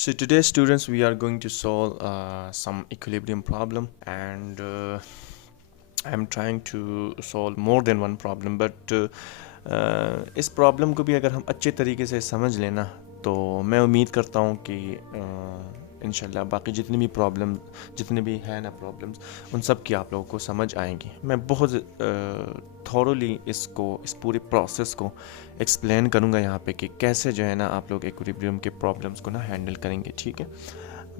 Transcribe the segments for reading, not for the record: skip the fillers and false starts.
So today, students, we are going to solve some equilibrium problem, and I'm trying to solve more than one problem. But इस problem को भी अगर हम अच्छे तरीके से समझ लेना तो मैं उम्मीद करता हूँ कि इंशाल्लाह बाकी जितने भी हैं ना प्रॉब्लम्स उन सब की आप लोगों को समझ आएंगी। मैं बहुत थॉरोली इस पूरे प्रोसेस को एक्सप्लेन करूँगा यहाँ पे कि कैसे जो है ना आप लोग इक्विलिब्रियम के प्रॉब्लम्स को ना हैंडल करेंगे। ठीक है,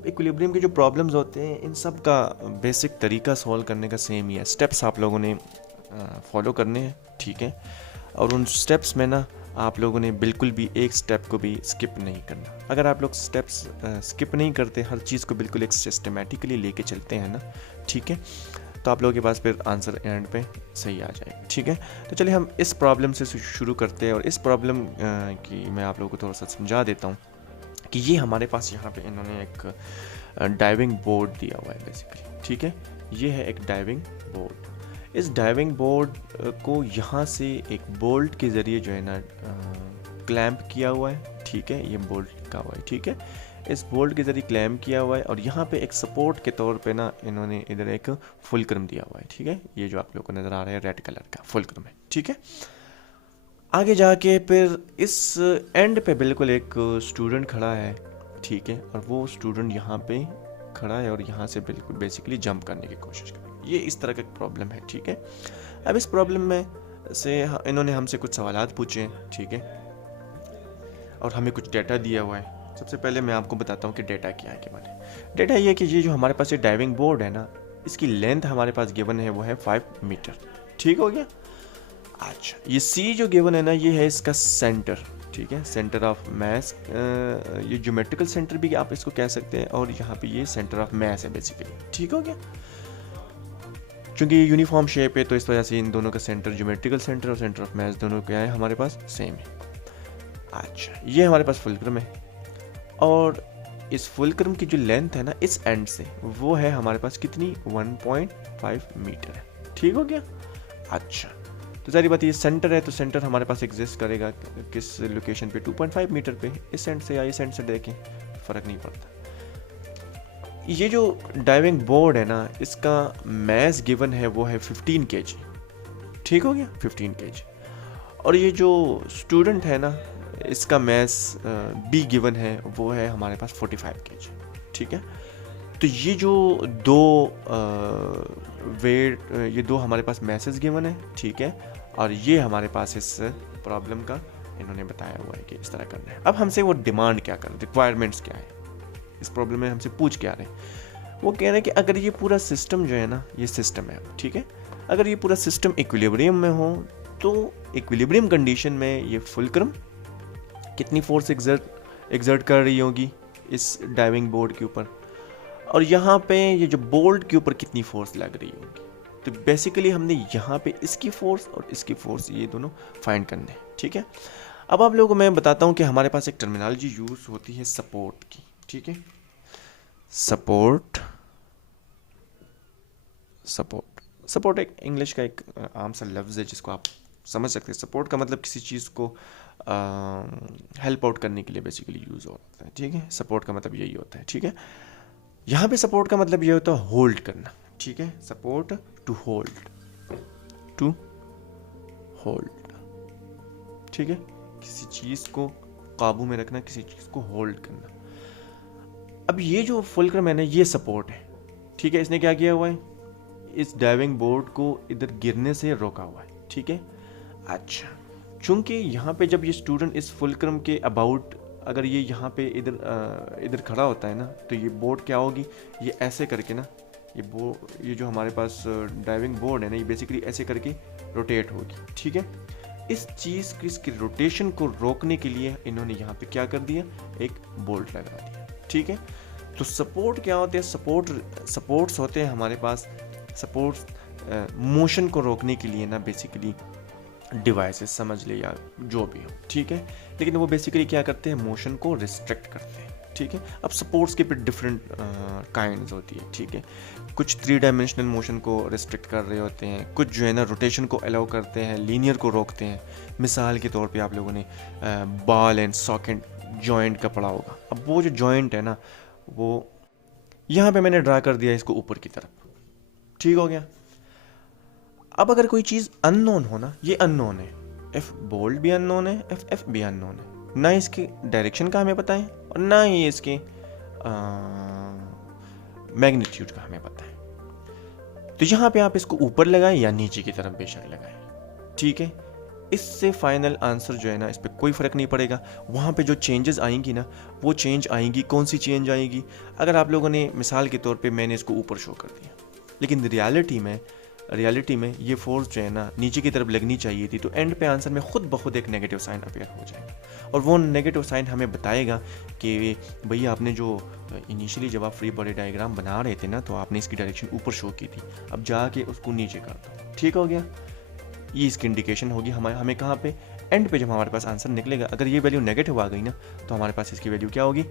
इक्विलिब्रियम के जो प्रॉब्लम्स होते हैं इन सब का बेसिक तरीका सॉल्व करने का सेम ही है। स्टेप्स आप लोगों ने फॉलो करने हैं, ठीक है, और उन स्टेप्स में ना आप लोगों ने बिल्कुल भी एक स्टेप को भी स्किप नहीं करना। अगर आप लोग स्टेप्स स्किप नहीं करते, हर चीज़ को बिल्कुल एक सिस्टमेटिकली लेके चलते हैं ना, ठीक है, तो आप लोगों के पास फिर आंसर एंड पे सही आ जाएगा। ठीक है, तो चलिए हम इस प्रॉब्लम से शुरू करते हैं और इस प्रॉब्लम की मैं आप लोगों को थोड़ा सा समझा देता हूँ कि ये हमारे पास यहाँ पे इन्होंने एक डाइविंग बोर्ड दिया हुआ है बेसिकली। ठीक है, ये है एक डाइविंग बोर्ड। इस डाइविंग बोर्ड को यहाँ से एक बोल्ट के ज़रिए जो है ना क्लैम्प किया हुआ है। ठीक है, ये बोल्ट लिखा हुआ है। ठीक है, इस बोल्ट के ज़रिए क्लैम्प किया हुआ है और यहाँ पे एक सपोर्ट के तौर पे ना इन्होंने इधर एक फुलक्रम दिया हुआ है। ठीक है, ये जो आप लोगों को नज़र आ रहा है रेड कलर का फुलक्रम है। ठीक है, आगे जाके फिर इस एंड पे बिल्कुल एक स्टूडेंट खड़ा है। ठीक है, और वो स्टूडेंट यहाँ पे खड़ा है और यहाँ से बिल्कुल बेसिकली जंप करने की कोशिश कर रहा है। ये इस तरह का प्रॉब्लम है। ठीक है, अब इस प्रॉब्लम में से इन्होंने हमसे कुछ सवालात पूछे हैं। ठीक है, और हमें कुछ डेटा दिया हुआ है। सबसे पहले मैं आपको बताता हूँ कि डेटा क्या है के बारे में। डेटा ये है कि ये जो हमारे पास ये डाइविंग बोर्ड है ना, इसकी लेंथ हमारे पास गिवन है वो है 5 मीटर। ठीक हो गया। अच्छा, ये सी जो गिवन है ना, ये है इसका सेंटर। ठीक है, सेंटर ऑफ मैस, ये ज्योमेट्रिकल सेंटर भी आप इसको कह सकते हैं, और यहाँ पे ये सेंटर ऑफ मैस है बेसिकली। ठीक हो गया, चूंकि ये यूनिफॉर्म शेप है तो इस वजह से इन दोनों का सेंटर, ज्योमेट्रिकल सेंटर और सेंटर ऑफ मैस दोनों क्या है हमारे पास सेम है। अच्छा, ये हमारे पास फुलक्रम है और इस फुलक्रम की जो लेंथ है ना इस एंड से वो है हमारे पास कितनी 1.5 मीटर है। ठीक हो गया। अच्छा, तो सारी बात ये सेंटर है तो सेंटर हमारे पास एग्जिस्ट करेगा किस लोकेशन पे 2.5 मीटर पे। इस एंड से या इस एंड से देखें फ़र्क नहीं पड़ता। ये जो डाइविंग बोर्ड है ना, इसका मैस गिवन है वो है 15 kg। ठीक हो गया, 15 kg। और ये जो स्टूडेंट है ना, इसका मैस बी गिवन है वो है हमारे पास 45 kg। ठीक है, तो ये जो दो वेट, ये दो हमारे पास मैसेज गिवन है। ठीक है, और ये हमारे पास इस प्रॉब्लम का इन्होंने बताया हुआ है कि इस तरह करना है। अब हमसे वो डिमांड क्या कर रहे हैं, रिक्वायरमेंट्स क्या है, इस प्रॉब्लम में हमसे पूछ क्या रहे हैं। वो कह रहे हैं कि अगर ये पूरा सिस्टम जो है ना, ये सिस्टम है, ठीक है, अगर ये पूरा सिस्टम इक्विलिब्रियम में हो तो इक्विलिब्रियम कंडीशन में ये फुलक्रम कितनी फोर्स एग्जर्ट कर रही होगी इस डाइविंग बोर्ड के ऊपर, और यहाँ पे ये जो बोल्ट के ऊपर कितनी फोर्स लग रही होगी। तो बेसिकली हमने यहाँ पे इसकी फोर्स और इसकी फोर्स ये दोनों फाइंड करने हैं। ठीक है, अब आप लोगों को मैं बताता हूँ कि हमारे पास एक टर्मिनोलॉजी यूज होती है सपोर्ट की। ठीक है, सपोर्ट सपोर्ट एक इंग्लिश का एक आम सा लफ्ज़ है जिसको आप समझ सकते हैं। सपोर्ट का मतलब किसी चीज़ को हेल्प आउट करने के लिए बेसिकली यूज़ होता है। ठीक है, सपोर्ट का मतलब यही होता है। ठीक है, यहाँ पे सपोर्ट का मतलब ये होता है होल्ड करना। ठीक है, सपोर्ट टू होल्ड। ठीक है, किसी चीज़ को काबू में रखना, किसी चीज़ को होल्ड करना। अब ये जो फुलक्रम है ना, ये सपोर्ट है। ठीक है, इसने क्या किया हुआ है, इस डाइविंग बोर्ड को इधर गिरने से रोका हुआ है। ठीक है, अच्छा, चूंकि यहाँ पे जब ये स्टूडेंट इस फुलक्रम के अबाउट, अगर ये यहाँ पे इधर खड़ा होता है ना, तो ये बोर्ड क्या होगी, ये ऐसे करके ना, ये जो हमारे पास डाइविंग बोर्ड है ना, ये बेसिकली ऐसे करके रोटेट होगी। ठीक है, इस चीज़ की, इसकी रोटेशन को रोकने के लिए इन्होंने यहाँ पे क्या कर दिया, एक बोल्ट लगा दिया। ठीक है, तो सपोर्ट क्या होते हैं, सपोर्ट्स होते हैं हमारे पास। सपोर्ट्स मोशन को रोकने के लिए ना बेसिकली डिवाइसेस समझ ले या जो भी हो। ठीक है, लेकिन वो बेसिकली क्या करते हैं, मोशन को रिस्ट्रिक्ट करते हैं। ठीक है, अब सपोर्ट्स के फिर डिफरेंट काइंड्स होती है। ठीक है, कुछ 3 डायमेंशनल मोशन को रिस्ट्रिक्ट कर रहे होते हैं, कुछ जो है ना रोटेशन को अलाउ करते हैं, लीनियर को रोकते हैं। मिसाल के तौर पे आप लोगों ने बॉल एंड सॉकेट जॉइंट का पड़ा होगा। अब वो जो जॉइंट है ना, वो यहाँ पे मैंने ड्रा कर दिया इसको ऊपर की तरफ, ठीक हो गया। अब अगर कोई चीज़ अननोन हो ना, ये अननोन है, एफ बोल्ड भी अननोन है, एफ भी अननोन है, ना इसकी डायरेक्शन का हमें पता है और ना ही इसके मैग्नीट्यूड का हमें पता है। तो यहाँ पे आप इसको ऊपर लगाएं या नीचे की तरफ बेशक लगाएं, ठीक है। इससे फाइनल आंसर जो है ना, इस पर कोई फ़र्क नहीं पड़ेगा। वहाँ पे जो चेंजेस आएंगी ना, वो चेंज आएंगी, कौन सी चेंज आएगी। अगर आप लोगों ने मिसाल के तौर पे मैंने इसको ऊपर शो कर दिया, लेकिन रियलिटी में ये फोर्स जो है ना नीचे की तरफ लगनी चाहिए थी, तो एंड पे आंसर में खुद ब खुद एक नेगेटिव साइन अपीयर हो जाएगा और वो नेगेटिव साइन हमें बताएगा कि भैया आपने जो इनिशियली जब आप फ्री बॉडी डायग्राम बना रहे थे ना, तो आपने इसकी डायरेक्शन ऊपर शो की थी, अब जाके उसको नीचे कर दो, ठीक हो गया। ये इसकी इंडिकेशन होगी हमें कहाँ पे, एंड पे जब हमारे पास आंसर निकलेगा। अगर ये वैल्यू नेगेटिव आ गई ना, तो हमारे पास इसकी वैल्यू क्या होगी,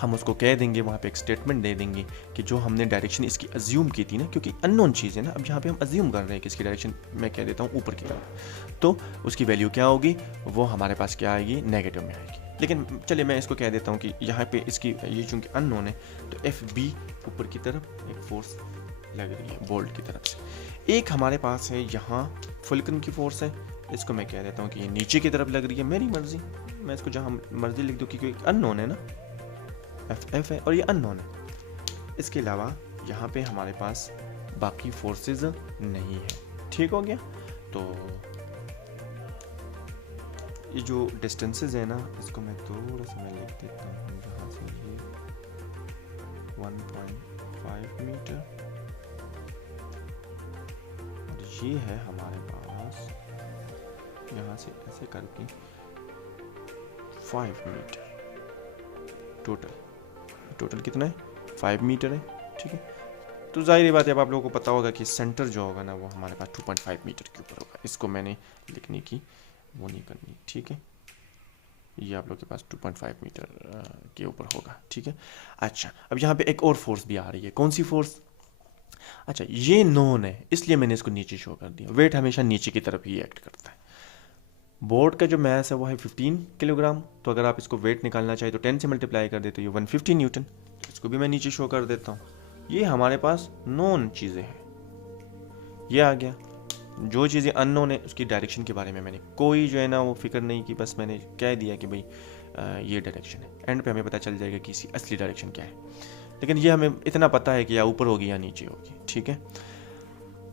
हम उसको कह देंगे, वहाँ पे एक स्टेटमेंट दे देंगे कि जो हमने डायरेक्शन इसकी अज्यूम की थी ना, क्योंकि अननोन चीज़ है ना, अब यहाँ पे हम अज्यूम कर रहे हैं कि इसकी डायरेक्शन मैं कह देता हूँ ऊपर की तरफ, तो उसकी वैल्यू क्या होगी, वो हमारे पास क्या आएगी, नेगेटिव में आएगी। लेकिन चलिए मैं इसको कह देता हूँ कि यहाँ पे इसकी ये चूँकि अननोन है, तो एफ बी ऊपर की तरफ एक फोर्स लग रही है बोल्ट की तरफ से। एक हमारे पास है यहाँ फुलक्रम की फोर्स है, इसको मैं कह देता हूँ कि ये नीचे की तरफ लग रही है, मेरी मर्जी, मैं इसको जहाँ मर्जी लिख दूँ, क्योंकि अननोन है ना, एफ है और ये अननोन है। इसके अलावा यहाँ पे हमारे पास बाकी फोर्सेस नहीं है, ठीक हो गया। तो ये जो डिस्टेंसेस है ना, इसको मैं थोड़ा सा मैं लिख देता हूँ, जहाँ से ये 1.5 मीटर और ये है हमारे पास यहाँ से ऐसे करके 5 मीटर टोटल कितना है, 5 मीटर है, ठीक है। तो जाहिर बात है, अब आप लोगों को पता होगा कि सेंटर जो होगा ना, वो हमारे पास 2.5 मीटर के ऊपर होगा। इसको मैंने लिखने की वो नहीं करनी, ठीक है। ये आप लोग के पास 2.5 मीटर के ऊपर होगा, ठीक है। अच्छा, अब यहाँ पे एक और फोर्स भी आ रही है, कौन सी फोर्स, अच्छा ये नोन है, इसलिए मैंने इसको नीचे शो कर दिया। वेट हमेशा नीचे की तरफ ही एक्ट करता है। बोर्ड का जो मैस है वो है 15 किलोग्राम, तो अगर आप इसको वेट निकालना चाहिए तो 10 से मल्टीप्लाई कर देते हो, 150 न्यूटन। इसको भी मैं नीचे शो कर देता हूँ। ये हमारे पास नोन चीज़ें हैं, ये आ गया। जो चीज़ें अननोन है उसकी डायरेक्शन के बारे में मैंने कोई जो है ना वो फिक्र नहीं की, बस मैंने कह दिया कि भाई ये डायरेक्शन है। एंड पे हमें पता चल जाएगा कि इसकी असली डायरेक्शन क्या है, लेकिन ये हमें इतना पता है कि या ऊपर होगी या नीचे होगी, ठीक है।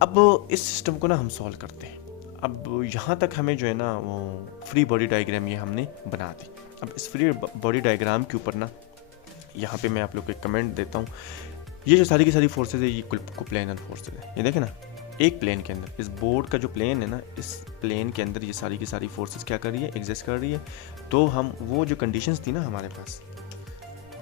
अब इस सिस्टम को ना हम सॉल्व करते हैं। अब यहाँ तक हमें जो है ना वो फ्री बॉडी डायग्राम ये हमने बना दी। अब इस फ्री बॉडी डायग्राम के ऊपर ना यहाँ पे मैं आप लोग को एक कमेंट देता हूँ। ये जो सारी की सारी फोर्सेज है, ये कोप्लेनर फोर्सेज है। ये देखें ना, एक प्लेन के अंदर, इस बोर्ड का जो प्लेन है ना, इस प्लेन के अंदर ये सारी की सारी फोर्सेज क्या कर रही है, एग्जिस्ट कर रही है। तो हम वो जो कंडीशंस थी ना हमारे पास,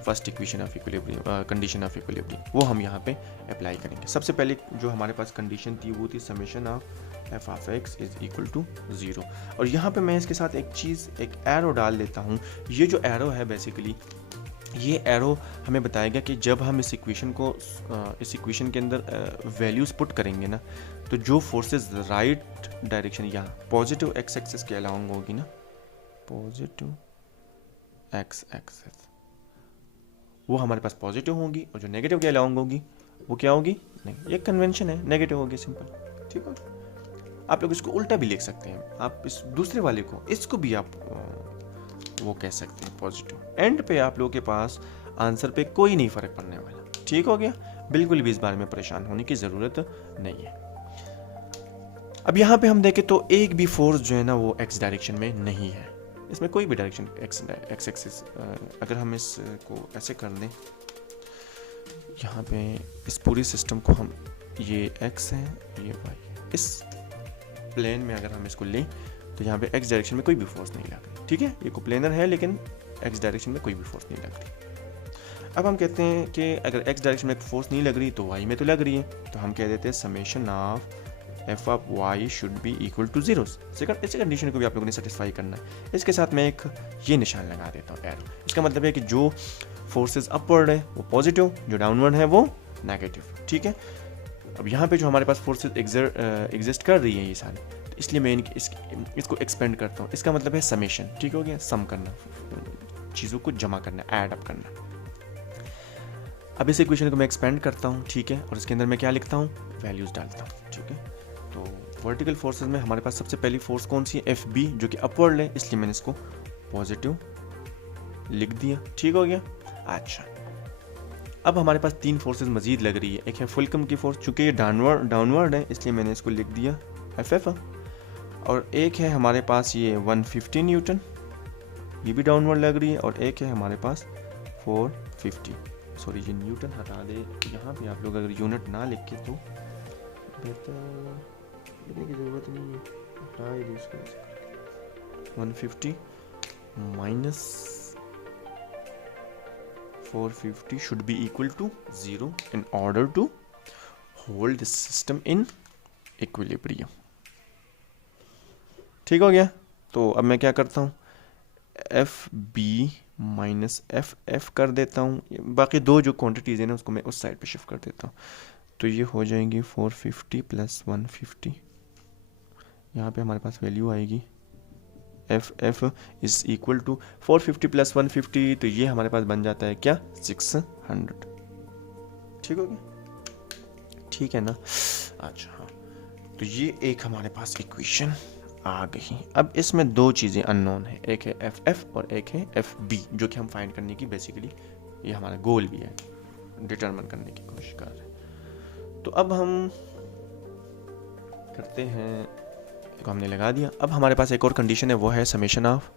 first equation of equilibrium, condition of equilibrium, वो हम यहाँ पे अप्लाई करेंगे। सबसे पहले जो हमारे पास कंडीशन थी वो थी summation of F of x is equal to 0। और यहाँ पे मैं इसके साथ एक चीज़, एक एरो डाल देता हूँ। ये जो एरो है बेसिकली, ये एरो हमें बताएगा कि जब हम इस इक्वेशन को, इस इक्वेशन के अंदर वैल्यूज़ पुट करेंगे ना, तो जो फोर्सेस राइट डायरेक्शन यहाँ पॉजिटिव एक्स एक्सिस के अलाउंग होगी ना, पॉजिटिव एक्स एक्सिस, वो हमारे पास पॉजिटिव होगी, और जो नेगेटिव के अलाउंग होगी वो क्या होगी, नहीं, ये कन्वेंशन है, नेगेटिव होगी, सिंपल, ठीक है। आप लोग इसको उल्टा भी लिख सकते हैं, आप इस दूसरे वाले को, इसको भी आप वो कह सकते हैं पॉजिटिव। एंड पे आप लोगों के पास आंसर पे कोई नहीं फर्क पड़ने वाला, ठीक हो गया। बिल्कुल भी इस बारे में परेशान होने की ज़रूरत नहीं है। अब यहाँ पे हम देखें तो एक भी फोर्स जो है ना वो एक्स डायरेक्शन में नहीं है, इसमें कोई भी डायरेक्शन एक्स एक्सिस, अगर हम इसको ऐसे कर दें, यहाँ पे इस पूरी सिस्टम को हम, ये एक्स है, ये वाई, इस प्लेन में अगर हम इसको लें तो यहाँ पे एक्स डायरेक्शन में कोई भी फोर्स नहीं लग रही, ठीक है। ये कोप्लेनर है, लेकिन एक्स डायरेक्शन में कोई भी फोर्स नहीं लग रही। अब हम कहते हैं कि अगर एक्स डायरेक्शन में फोर्स नहीं लग रही तो वाई में तो लग रही है, तो हम कह देते हैं summation of F of Y should be equal to 0। इस कंडीशन को भी आप लोगों ने सेटिस्फाई करना है। इसके साथ मैं एक ये निशान लगा देता हूँ एरो। इसका मतलब है कि जो फोर्सेस अपवर्ड है वो पॉजिटिव, जो डाउनवर्ड है वो नेगेटिव, ठीक है। अब यहाँ पे जो हमारे पास फोर्सेस एग्जिस्ट कर रही है ये सारी, तो इसलिए मैं इसको एक्सपेंड करता हूँ। इसका मतलब है समेशन, ठीक हो गया, सम करना चीज़ों को जमा करना है, ऐड अप करना है। अब इस इक्वेशन को मैं एक्सपेंड करता हूँ, ठीक है, और इसके अंदर मैं क्या लिखता हूँ, वैल्यूज़ डालता हूँ, ठीक है। तो वर्टिकल फोर्सेस में हमारे पास सबसे पहली फोर्स कौन सी है, एफ बी, जो कि अपवर्ड है, इसलिए मैंने इसको पॉजिटिव लिख दिया, ठीक हो गया। अच्छा, अब हमारे पास 3 फोर्सेस मजीद लग रही है। एक है फुलकम की फोर्स, चूँकि ये डाउनवर्ड है इसलिए मैंने इसको लिख दिया एफ एफ, और एक है हमारे पास ये 150 न्यूटन, ये भी डाउनवर्ड लग रही है, और एक है हमारे पास 450, सॉरी ये न्यूटन हटा दे, यहाँ पे आप लोग अगर यूनिट ना लिख के तो बेहतर, लिखने की ज़रूरत नहीं है, हटा ही दे इसको। 150 minus 450 should be equal to 0 in order to hold the system in equilibrium, ठीक हो गया। तो अब मैं क्या करता हूँ, F B minus F F कर देता हूँ, बाकी दो जो क्वांटिटीज़ है ना उसको मैं उस साइड पे शिफ्ट कर देता हूँ, तो ये हो जाएंगी 450 प्लस 150, यहाँ पे हमारे पास वैल्यू आएगी F F is equal to 450 plus 150, तो ये हमारे पास बन जाता है क्या, 600, ठीक हो गया, ठीक है ना। अच्छा हाँ, तो ये एक हमारे पास इक्वेशन आ गई। अब इसमें दो चीज़ें अननोन है, एक है एफ एफ और एक है एफ बी, जो कि हम फाइंड करने की बेसिकली ये हमारा गोल भी है, डिटरमिन करने की कोशिश कर रहे हैं। तो अब हम करते हैं, को हमने लगा दिया। अब हमारे पास एक और कंडीशन है, वो है summation of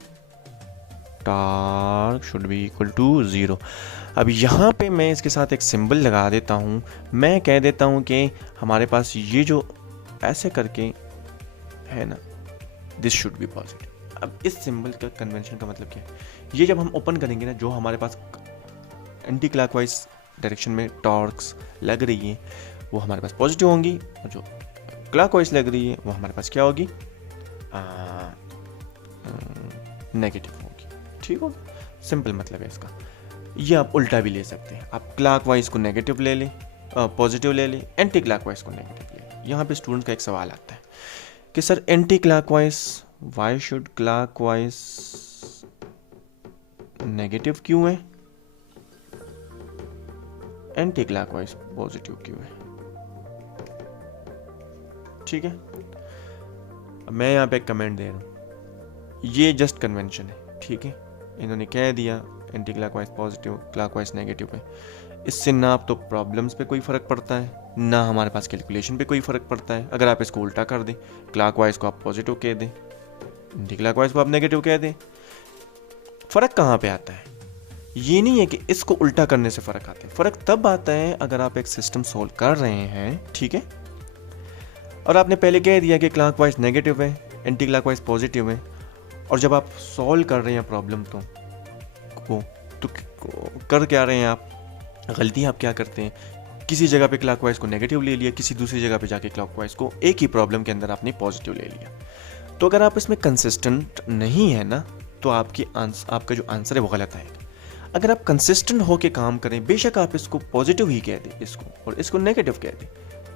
torque should be equal to 0। अब यहाँ पे मैं इसके साथ एक सिंबल लगा देता हूँ, मैं कह देता हूँ कि हमारे पास ये जो ऐसे करके है ना, दिस शुड बी पॉजिटिव। अब इस सिंबल का कन्वेंशन का मतलब क्या है, ये जब हम ओपन करेंगे ना, जो हमारे पास एंटी क्लॉकवाइज डायरेक्शन में टॉर्क्स लग रही है वो हमारे पास पॉजिटिव होंगी, और जो क्लॉकवाइज लग रही है वो हमारे पास क्या होगी, नेगेटिव होगी, ठीक हो। सिंपल मतलब है इसका। ये आप उल्टा भी ले सकते हैं, आप क्लॉकवाइज को नेगेटिव ले लें, पॉजिटिव ले लें, एंटी क्लॉकवाइज को नेगेटिव ले लें। यहाँ पे स्टूडेंट का एक सवाल आता है कि sir anti clockwise, why should clockwise negative क्यों है, एंटी क्लॉकवाइज पॉजिटिव क्यों है, ठीक है। मैं यहाँ पे एक कमेंट दे रहा हूँ, ये जस्ट कन्वेंशन है, ठीक है। इन्होंने कह दिया anti clockwise positive, clockwise negative है, इससे ना तो प्रॉब्लम्स पे कोई फ़र्क पड़ता है, ना हमारे पास कैलकुलेशन पे कोई फ़र्क पड़ता है। अगर आप इसको उल्टा कर दें, क्लॉकवाइज को आप पॉजिटिव कह दें, एंटी क्लॉकवाइज को आप नेगेटिव कह दें, फ़र्क कहाँ पे आता है। ये नहीं है कि इसको उल्टा करने से फ़र्क आता है, फ़र्क तब आता है अगर आप एक सिस्टम सोल्व कर रहे हैं, ठीक है, और आपने पहले कह दिया कि क्लॉकवाइज नेगेटिव है, एंटी क्लॉकवाइज पॉजिटिव है, और जब आप सॉल्व कर रहे हैं प्रॉब्लम तो कर क्या रहे हैं आप, गलती आप क्या करते हैं, किसी जगह पे क्लॉकवाइज को नेगेटिव ले लिया, किसी दूसरी जगह पे जाके क्लॉकवाइज को एक ही प्रॉब्लम के अंदर आपने पॉजिटिव ले लिया। तो अगर आप इसमें कंसिस्टेंट नहीं है ना, तो आपका जो आंसर है वो गलत आएगा। अगर आप कंसिस्टेंट होके काम करें, बेशक आप इसको पॉजिटिव ही कह दें इसको, और इसको नेगेटिव कह दें,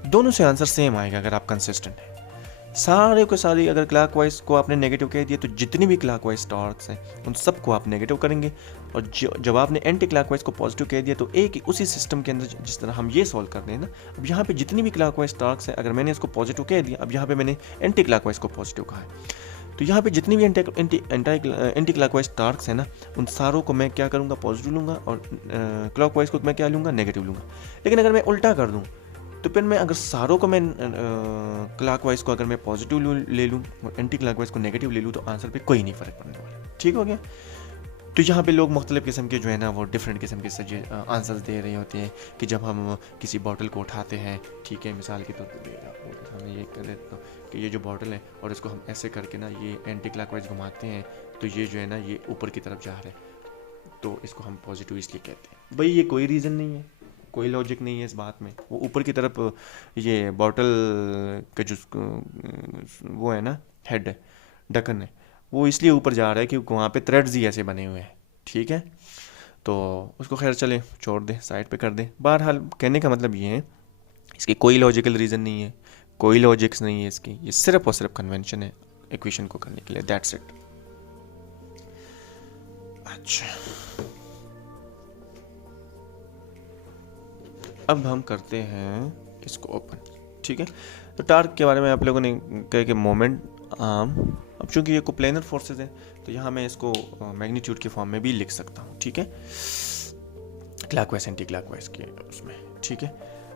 दोनों से आंसर सेम आएगा अगर आप कंसिस्टेंट हैं। सारे को सारी अगर क्लॉकवाइज को आपने नेगेटिव कह दिया, तो जितनी भी क्लॉकवाइज टॉर्क्स हैं उन सबको आप नेगेटिव करेंगे, और जब आपने एंटी क्लॉकवाइज को पॉजिटिव कह दिया, तो एक ही उसी सिस्टम के अंदर जिस तरह हम ये सॉल्व कर रहे हैं ना, अब यहाँ पे जितनी भी क्लॉकवाइज टॉर्क्स हैं, अगर मैंने इसको पॉजिटिव कह दिया, अब यहाँ पे मैंने एंटी क्लॉकवाइज को पॉजिटिव कहा है, तो यहाँ पे जितनी भी एंटी क्लॉकवाइज टॉर्क्स है ना, उन सारों को मैं क्या करूँगा, पॉजिटिव लूँगा, और क्लॉकवाइज को मैं क्या लूँगा, नेगेटिव लूँगा। लेकिन अगर मैं उल्टा कर दूँ, तो फिर मैं अगर सारों को मैं क्लॉकवाइज को अगर मैं पॉजिटिव ले लूँ और एंटी क्लॉकवाइज को नेगेटिव ले लूँ, तो आंसर पे कोई नहीं फ़र्क पड़ने वाला, ठीक हो गया। तो यहाँ पे लोग मुख्तलिफ़ किस्म के जो है ना, वो डिफरेंट किस्म के आंसर्स दे रहे होते हैं कि जब हम किसी बॉटल को उठाते हैं, ठीक है, मिसाल के तौर पर सामने ये कर देता हूँ कि ये जो बॉटल है, और इसको हम ऐसे करके ना ये एंटी क्लॉकवाइज घुमाते हैं, तो ये जो है ना ये ऊपर की तरफ जा रहा है, तो इसको हम पॉजिटिव इसलिए कहते हैं। भाई ये कोई रीज़न नहीं है, कोई लॉजिक नहीं है इस बात में। वो ऊपर की तरफ ये बॉटल का जो वो है ना, हेड है, ढक्कन है, वो इसलिए ऊपर जा रहा है कि वहाँ पे थ्रेड्स ही ऐसे बने हुए हैं, ठीक है। तो उसको खैर चले छोड़ दें, साइड पे कर दें। बहरहाल कहने का मतलब ये है, इसकी कोई लॉजिकल रीज़न नहीं है, कोई लॉजिक्स नहीं है इसकी, ये सिर्फ और सिर्फ कन्वेंशन है इक्वेशन को करने के लिए, दैट्स इट। अच्छा, अब हम करते हैं इसको ओपन। ठीक है, तो टार्क के बारे में आप लोगों ने कहा कि मोमेंट आर्म, अब चूंकि ये कोप्लेनर फोर्सेस है तो यहाँ मैं इसको मैग्नीट्यूड के फॉर्म में भी लिख सकता हूँ। ठीक है, क्लॉकवाइज एंटी क्लॉकवाइज के उसमें। ठीक है,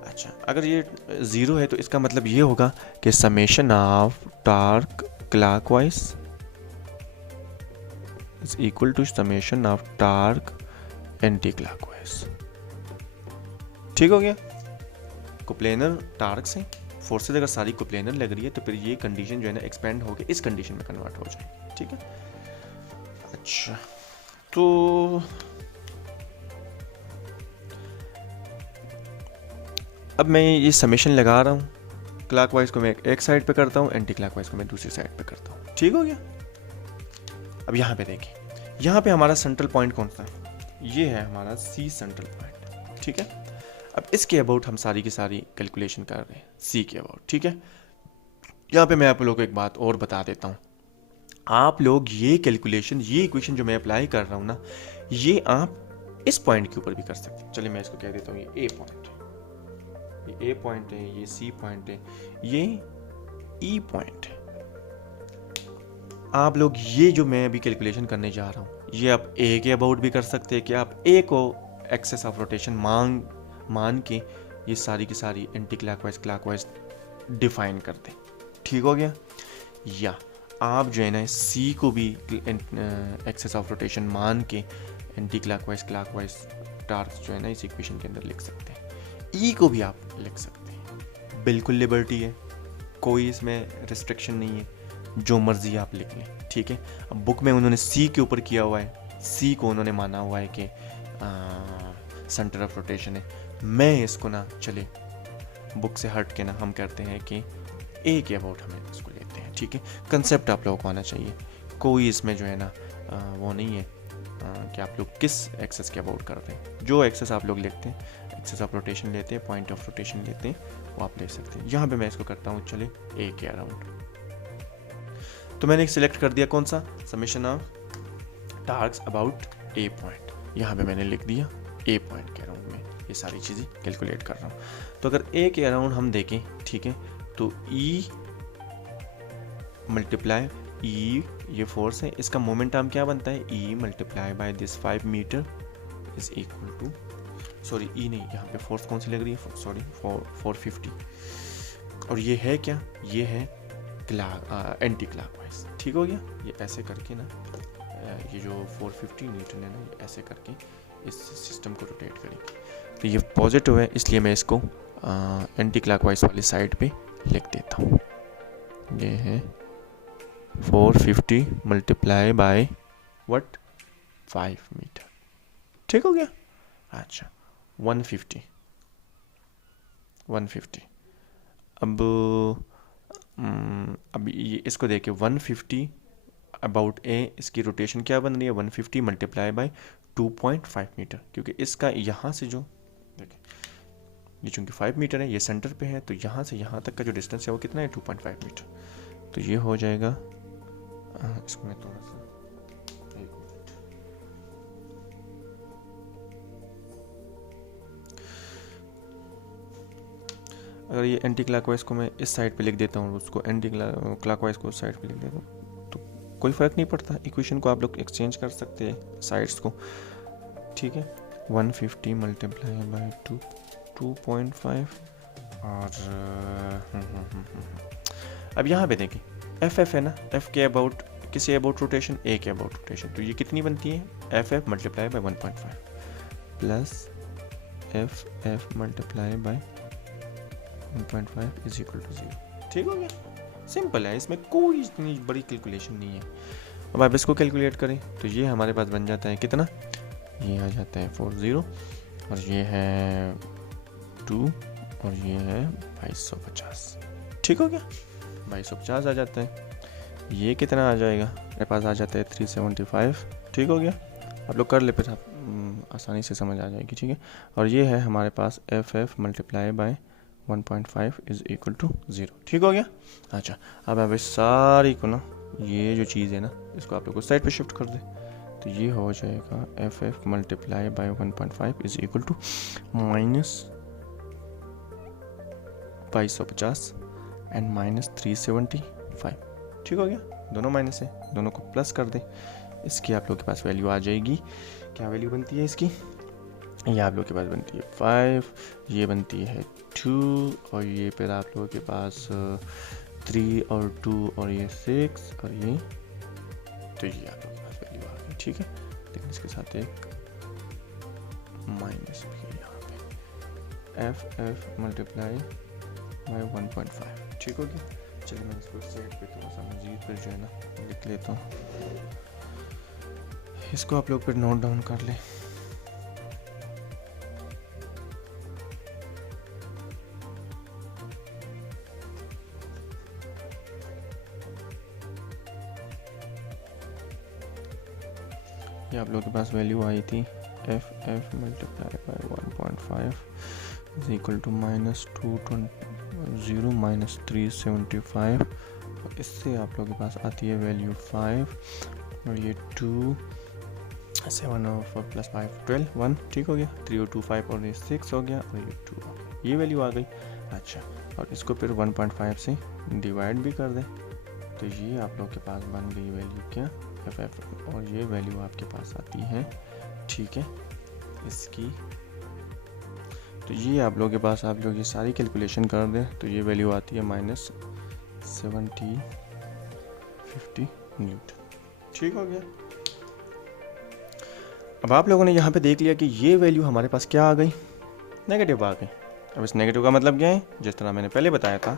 अच्छा, अगर ये 0 है तो इसका मतलब ये होगा कि summation of torque clockwise is equal to summation of torque anti clockwise. ठीक हो गया, कोप्लेनर टार्क से फोर्सेज अगर सारी कोप्लेनर लग रही है तो फिर ये कंडीशन जो है ना एक्सपेंड होकर इस कंडीशन में कन्वर्ट हो जाएगी। ठीक है, अच्छा, तो अब मैं ये समेशन लगा रहा हूँ, क्लॉकवाइज को मैं एक साइड पे करता हूँ, एंटी क्लॉकवाइज को मैं दूसरी साइड पे करता हूँ। ठीक हो गया, अब यहाँ पे देखिए, यहाँ पे हमारा सेंट्रल पॉइंट कौन सा है, ये है हमारा सी सेंट्रल पॉइंट। ठीक है, अब इसके अबाउट हम सारी की सारी कैलकुलेशन कर रहे हैं, सी के अबाउट। ठीक है, यहाँ पे मैं आप लोगों को एक बात और बता देता हूँ, आप लोग ये कैलकुलेशन, ये इक्वेशन जो मैं अप्लाई कर रहा हूँ ना, ये आप इस पॉइंट के ऊपर भी कर सकते हैं। चलिए मैं इसको कह देता हूँ, ये ए पॉइंट है, ये ए पॉइंट है, ये सी पॉइंट है, ये ई पॉइंट है। आप लोग ये जो मैं अभी कैलकुलेशन करने जा रहा हूँ, ये आप ए के अबाउट भी कर सकते हैं कि आप ए को एक्सेस ऑफ रोटेशन मान के ये सारी की सारी एंटी क्लॉकवाइज क्लॉकवाइज डिफाइन कर दें। ठीक हो गया, या आप जो है ना सी को भी एक्सेस ऑफ रोटेशन मान के एंटी क्लॉकवाइज क्लॉकवाइज टार्क्स जो है ना इस इक्वेशन के अंदर लिख सकते हैं। ई को भी आप लिख सकते हैं, बिल्कुल लिबर्टी है, कोई इसमें रिस्ट्रिक्शन नहीं है, जो मर्जी आप लिख लें। ठीक है, अब बुक में उन्होंने सी के ऊपर किया हुआ है, सी को उन्होंने माना हुआ है कि सेंटर ऑफ रोटेशन है। मैं इसको ना चले बुक से हट के ना हम कहते हैं कि ए के अबाउट हमें इसको लेते हैं। ठीक है, कंसेप्ट आप लोगों को आना चाहिए, कोई इसमें जो है ना वो नहीं है कि आप लोग किस एक्सेस के अबाउट कर रहे हैं। जो एक्सेस आप लोग लेते हैं, एक्सेस ऑफ रोटेशन लेते हैं, पॉइंट ऑफ रोटेशन लेते हैं, वो आप ले सकते हैं। यहाँ पे मैं इसको करता हूँ चले ए के अराउंड। तो मैंने सिलेक्ट कर दिया कौन सा, summation of torques about a point, यहाँ पे मैंने लिख दिया ए पॉइंट के अराउंड में ये सारी चीज़ें कैलकुलेट कर रहा हूँ। तो अगर ए के अराउंड हम देखें, ठीक है, तो ई मल्टीप्लाई ई, ये फोर्स है, इसका मोमेंट आर्म क्या बनता है, E multiply by this 5 metre is equal to, sorry E नहीं, यहाँ पे फोर्स कौन सी लग रही है, सॉरी 450, और ये है क्या, ये है एंटी क्लॉकवाइज। ठीक हो गया, ये ऐसे करके ना ये जो 450 न्यूटन है ना, ये ऐसे करके इस सिस्टम को रोटेट करेंगे। तो ये पॉजिटिव है, इसलिए मैं इसको एंटी क्लॉकवाइज वाली साइड पे लिख देता हूँ। ये है 450 मल्टीप्लाई बाय व्हाट 5 मीटर। ठीक हो गया, अच्छा 150 अब ये इसको देखिए 150 अबाउट ए, इसकी रोटेशन क्या बन रही है 150 मल्टीप्लाई बाय 2.5 मीटर, क्योंकि इसका यहाँ से जो देखिए ये चूँकि 5 मीटर है, ये सेंटर पे है, तो यहाँ से यहाँ तक का जो डिस्टेंस है वो कितना है 2.5 मीटर। तो ये हो जाएगा, इसको मैं थोड़ा सा एक मिनट, अगर ये एंटी क्लॉकवाइज को मैं इस साइड पे लिख देता हूँ, उसको एंटी क्लॉकवाइज को उस साइड पे लिख देता हूँ, तो कोई फ़र्क नहीं पड़ता, इक्वेशन को आप लोग एक्सचेंज कर सकते हैं साइड्स को। ठीक है, 150 मल्टीप्लाई बाई 2.5 और अब यहाँ पे देखें एफ है ना, एफ के अबाउट किसी अबाउट रोटेशन, ए के अबाउट रोटेशन, तो ये कितनी बनती है, F multiply by 1.5 plus F multiply by 1.5 is equal to 0। ठीक हो गया, सिंपल है, इसमें कोई इतनी बड़ी कैलकुलेशन नहीं है। अब आप इसको कैलकुलेट करें तो ये हमारे पास बन जाता है कितना, ये आ जाता है 40 और ये है 2 और ये है 2250। ठीक हो गया, 2250 आ जाता है। ये कितना आ जाएगा, मेरे पास आ जाता है 375। ठीक हो गया, आप लोग कर ले, फिर आप आसानी से समझ आ जाएगी। ठीक है, और ये है हमारे पास F multiply by 1.5 is equal to 0। ठीक हो गया, अच्छा अब इस सारी को ना, ये जो चीज़ है ना, इसको आप लोग को साइड पे शिफ्ट कर दे, तो तो ये हो जाएगा F F multiply by 1.5 is equal to minus 2250 and minus 375। ठीक हो गया, दोनों माइनस है, दोनों को प्लस कर दें, इसकी आप लोगों के पास वैल्यू आ जाएगी। क्या वैल्यू बनती है इसकी? ये आप लोगों के पास बनती है 5, ये बनती है 2, और ये फिर आप लोगों के पास 3 और 2 और ये 6 और ये, तो ये आप लोगों के पास वैल्यू आ गई। ठीक है, लेकिन इसके साथ एक माइनस भी है यहाँ पे, एफ एफ मल्टीप्लाई बाई 1.5। ठीक हो गया। चलिए मैं इसको सेट पे थोड़ा सा मजीद फिर जो है ना लिख लेता हूँ, इसको आप लोग फिर नोट डाउन कर लें। ये आप लोगों के पास वैल्यू आई थी F F multiply by 1.5 is equal to minus 220 minus 375, और इससे आप लोगों के पास आती है वैल्यू 5, और ये 2 7 और 4 प्लस 5 12 1। ठीक हो गया, 3 और 2 5 और ये 6 हो गया, और ये 2 हो गया, ये वैल्यू आ गई। अच्छा, और इसको फिर 1.5 से डिवाइड भी कर दें, तो ये आप लोग के पास बन गई वैल्यू क्या, एफ एफ, और ये वैल्यू आपके पास आती है। ठीक है, इसकी तो ये आप लोग के पास, आप लोग ये सारी कैलकुलेशन कर दें तो ये वैल्यू आती है माइनस 750 न्यूटन। ठीक हो गया। अब आप लोगों ने यहाँ पे देख लिया कि ये वैल्यू हमारे पास क्या आ गई, नेगेटिव आ गई। अब इस नेगेटिव का मतलब क्या है, जिस तरह मैंने पहले बताया था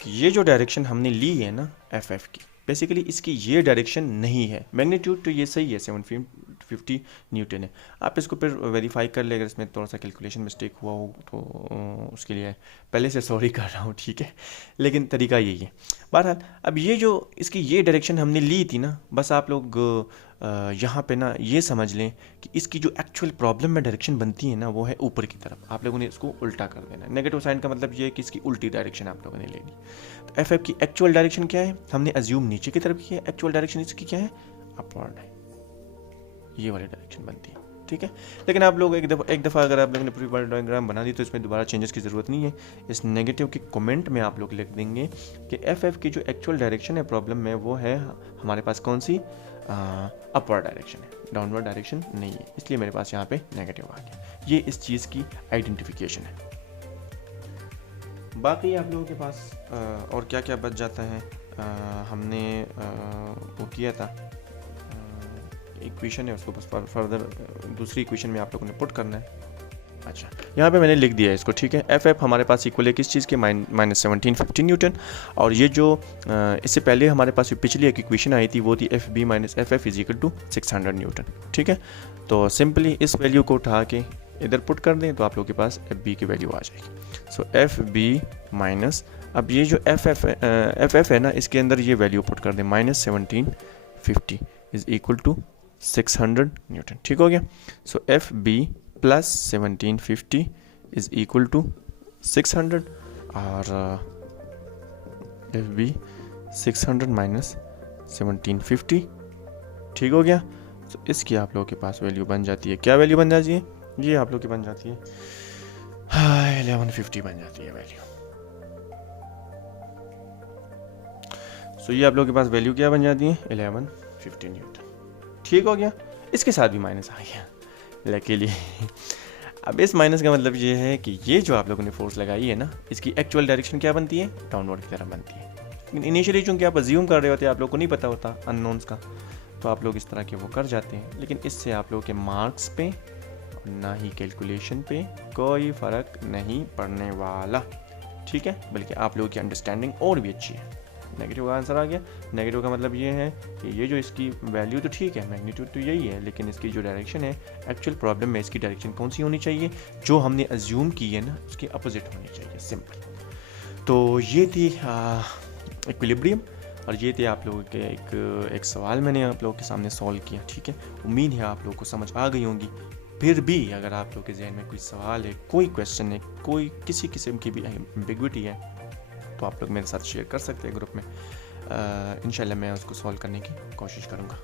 कि ये जो डायरेक्शन हमने ली है ना एफ एफ की, बेसिकली इसकी ये डायरेक्शन नहीं है। मैग्नीट्यूड तो ये सही है, 750 न्यूटन है। आप इसको फिर वेरीफाई कर ले, अगर इसमें थोड़ा सा कैलकुलेशन मिस्टेक हुआ हो तो उसके लिए पहले से सॉरी कर रहा हूँ। ठीक है, लेकिन तरीका यही है। बहरहाल अब ये जो इसकी ये डायरेक्शन हमने ली थी ना, बस आप लोग यहाँ पे ना ये समझ लें कि इसकी जो एक्चुअल प्रॉब्लम में डायरेक्शन बनती है ना वो है ऊपर की तरफ। आप लोगों ने इसको उल्टा कर देना। नेगेटिव साइन का मतलब ये है कि इसकी उल्टी डायरेक्शन आप लोगों ने लेनी। तो एफ एफ की एक्चुअल डायरेक्शन क्या है, हमने अज्यूम नीचे की तरफ की है, एक्चुअल डायरेक्शन इसकी क्या है, अपवर्ड है, ये वाली डायरेक्शन बनती है। ठीक है, लेकिन आप लोग एक दफ़ा अगर आप लोगों ने पूरी बार डायग्राम बना दी तो इसमें दोबारा चेंजेस की ज़रूरत नहीं है। इस नेगेटिव के कमेंट में आप लोग लिख देंगे कि एफ एफ की जो एक्चुअल डायरेक्शन है प्रॉब्लम में वो है हमारे पास कौन सी, अपवर्ड डायरेक्शन है, डाउनवर्ड डायरेक्शन नहीं है, इसलिए मेरे पास यहाँ पे नेगेटिव आ गया। ये इस चीज़ की आइडेंटिफिकेशन है। बाकी आप लोगों के पास और क्या क्या बच जाता है, हमने वो किया था, इक्वेशन है उसको बस फर्दर दूसरी इक्वेशन में आप लोगों ने पुट करना है। अच्छा, यहाँ पे मैंने लिख दिया है इसको। ठीक है, एफ एफ हमारे पास इक्वल है किस चीज़ के, माइनस 1750 न्यूटन, और ये जो इससे पहले हमारे पास पिछली एक इक्वेशन आई थी वो थी F B minus F F is equal to 600 newton. ठीक है, तो सिंपली इस वैल्यू को उठा के इधर पुट कर दें तो आप लोगों के पास एफ बी की वैल्यू आ जाएगी। सो एफ बी माइनस, अब ये जो एफ एफ है ना, इसके अंदर ये वैल्यू पुट कर दें, minus 1750 is equal to 600 newton. ठीक हो गया। So F B plus 1750 is equal to 600, और एफ बी 600 माइनस 1750। ठीक हो गया। तो इसकी आप लोगों के पास वैल्यू बन जाती है, क्या वैल्यू बन जाती है, ये आप लोग की बन जाती है 1150 बन जाती है वैल्यू। सो ये आप लोगों के पास वैल्यू क्या बन जाती है, 1150 न्यूटन। ठीक हो गया। इसके साथ भी माइनस आ गया लकीली। अब इस माइनस का मतलब ये है कि ये जो आप लोगों ने फोर्स लगाई है ना, इसकी एक्चुअल डायरेक्शन क्या बनती है, डाउनवर्ड की तरफ बनती है। लेकिन इनिशियली चूंकि आप अज्यूम कर रहे होते हैं, आप लोग को नहीं पता होता अननोन्स का, तो आप लोग इस तरह के वो कर जाते हैं। लेकिन इससे आप लोगों के मार्क्स पे और ना ही कैलकुलेशन पे कोई फ़र्क नहीं पड़ने वाला। ठीक है, बल्कि आप लोगों की अंडरस्टैंडिंग और भी अच्छी है। नेगेटिव का आंसर आ गया। नेगेटिव का मतलब ये है कि ये जो इसकी वैल्यू तो ठीक है, मैग्नीट्यूड तो यही है, लेकिन इसकी जो डायरेक्शन है एक्चुअल प्रॉब्लम में इसकी डायरेक्शन कौन सी होनी चाहिए, जो हमने अज्यूम की है ना उसकी अपोजिट होनी चाहिए, सिंपल। तो ये थी इक्विलिब्रियम, और ये थे आप लोगों के एक सवाल मैंने आप लोगों के सामने सॉल्व किया। ठीक है, उम्मीद है आप लोगों को समझ आ गई होंगी। फिर भी अगर आप लोगों के जहन में कोई सवाल है, कोई क्वेश्चन है, कोई किसी किस्म की भी एम्बिग्विटी है, तो आप लोग मेरे साथ शेयर कर सकते हैं ग्रुप में। इंशाल्लाह मैं उसको सॉल्व करने की कोशिश करूँगा।